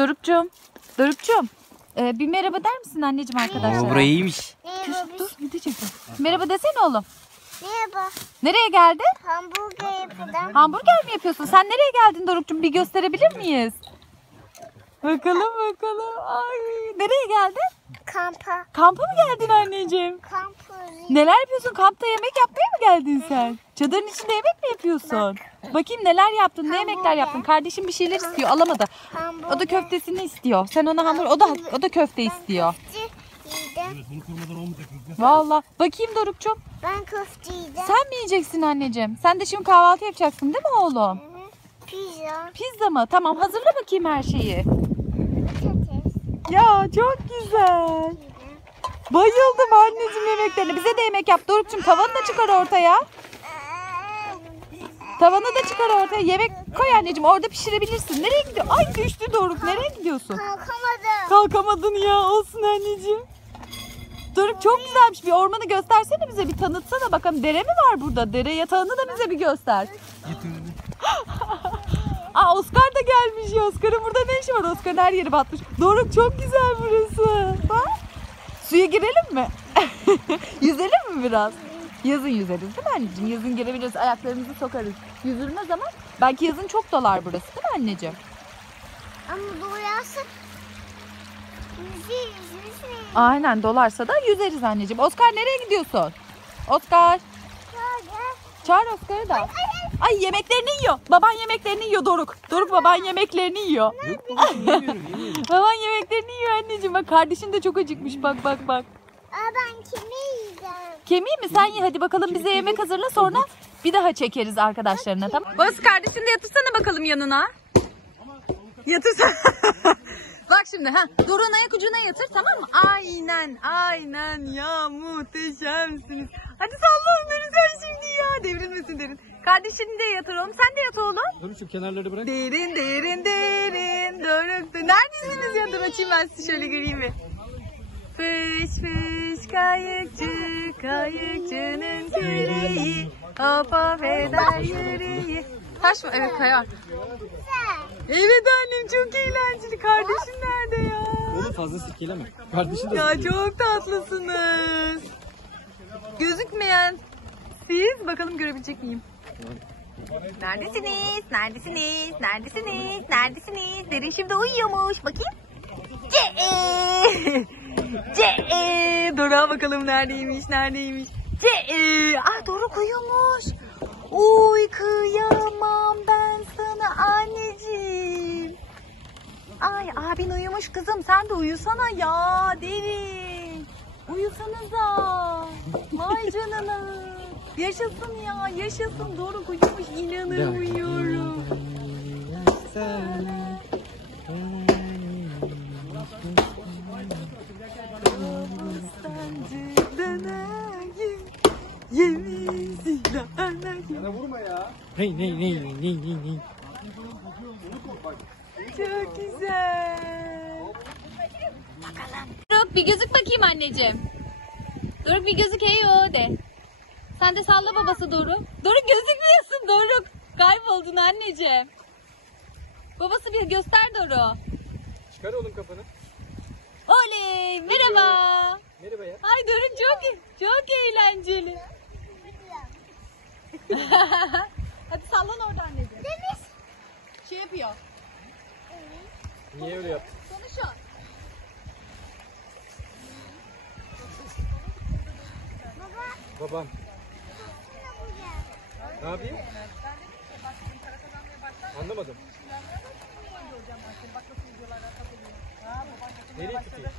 Dorukcuğum. Bir merhaba der misin anneciğim arkadaşlar? Burası iyiymiş. Dur gidecektim. Merhaba desene oğlum. Merhaba. Nereye geldin? Hamburger yapacağım. Hamburger mi yapıyorsun? Sen nereye geldin Dorukcuğum? Bir gösterebilir miyiz? Bakalım. Ay, nereye geldin? Kampa. Kampa mı geldin anneciğim? Kampa. Neler yapıyorsun? Kampta yemek yapmaya mı geldin sen? Çadırın içinde yemek mi yapıyorsun? Bakayım neler yaptın? Ne yemekler yaptın? Kardeşim bir şeyler istiyor. Alamadı. O da köftesini istiyor. Sen ona hamur, o da köfte istiyor. Vallahi. Bakayım Dorukcuğum. Ben köfte yiyeceğim. Sen mi yiyeceksin anneciğim? Sen de şimdi kahvaltı yapacaksın değil mi oğlum? Pizza. Pizza mı? Tamam, hazırla bakayım her şeyi. Patates. Ya çok güzel. Bayıldım anneciğim yemeklerine. Bize de yemek yap Dorukcuğum. Tavanı da çıkar ortaya. Tavanı da çıkar ortaya. Yemek koy anneciğim. Orada pişirebilirsin. Nereye gidiyorsun? Ay düştü Doruk. Nereye gidiyorsun? Kalkamadım. Kalkamadın ya. Olsun anneciğim. Doruk çok güzelmiş. Bir ormanı göstersene bize. Bir tanıtsana bakalım. Dere mi var burada? Dere yatağını da bize bir göster. Aa, Oscar da gelmiş ya. Oscar'ın burada ne işi var? Oscar'ın her yeri batmış. Doruk çok güzel burası. Bak. Suya girelim mi? Yüzelim mi biraz? Yazın yüzeriz değil mi anneciğim? Yazın girebiliriz. Ayaklarımızı sokarız. Yüzülmez ama belki yazın çok dolar burası değil mi anneciğim? Ama doyarsa yüzü. Aynen, dolarsa da yüzeriz anneciğim. Oscar nereye gidiyorsun? Oscar. Çağır Oscar'ı da. Ay yemeklerini yiyor. Baban yemeklerini yiyor Doruk. Doruk baban yemeklerini yiyor. Baban yemeklerini yiyor anneciğim. Bak kardeşin de çok acıkmış. Bak. Ben kemiği yiyeceğim. Kemiği mi? Sen ye hadi bakalım, bize yemek hazırla, sonra bir daha çekeriz arkadaşlarına, tamam? Bas kardeşini de yatırsana bakalım yanına. Yatırsana. Bak şimdi Doruk'un ayak ucuna yatır, tamam mı? Aynen ya, muhteşemsiniz. Hadi salla onları sen şimdi ya. Devrilmesin derin. Kardeşini de yatır oğlum. Sen de yat oğlum. Dur şu kenarları bırak. Derin. Doruk. Neredesiniz ya? Dur açayım ben sizi, şöyle göreyim mi? Fış kayıkçının küreği, hop hop eder yüreği. Taş mı? Evet, kayar. Evet annem, çok eğlenceli. Kardeşin nerede ya? Oğlum fazla sirkeleme. Kardeşin de Ya çok tatlısınız. Gözükmeyen siz, bakalım görebilecek miyim? Neredesiniz? Derin şimdi uyuyormuş. Bakayım. Doruk'a bakalım neredeymiş. Doruk uyumuş. Uy kıyamam ben sana anneciğim. Ay abin uyumuş kızım, sen de uyusana ya Derin. Uyusanıza. Vay canına. Yaşasın ya, yaşasın. Doruk uyumuş, inanamıyorum. Bana vurma ya. Ney. Çok güzel. Bakalım. Doruk bir gözük bakayım anneciğim. Doruk bir gözük heyo de. Sen de salla babası Doruk. Doruk gözükmüyorsun Doruk. Kayboldun anneciğim. Babası bir göster Doruk. Çıkar oğlum kafanı. Oley, merhaba. Merhaba ya. Ay Doruk çok eğlenceli. Hadi sallan orada anneciğim. Deniz. Şey yapıyor. Niye öyle yaptın? Konuşun. Babam. Ne yapayım? Anlamadım. Nereye tutayım?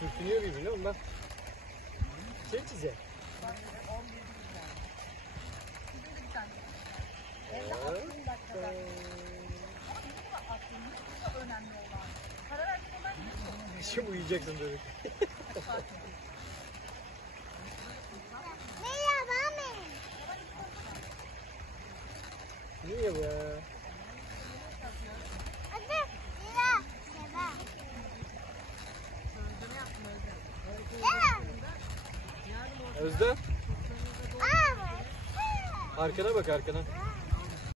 Sürtünüyor birbirine ondan. Şey çizeceğim. Şimdi uyuyacaksın böyle. Niye be? Özlem. Aa. Arkana bak arkana.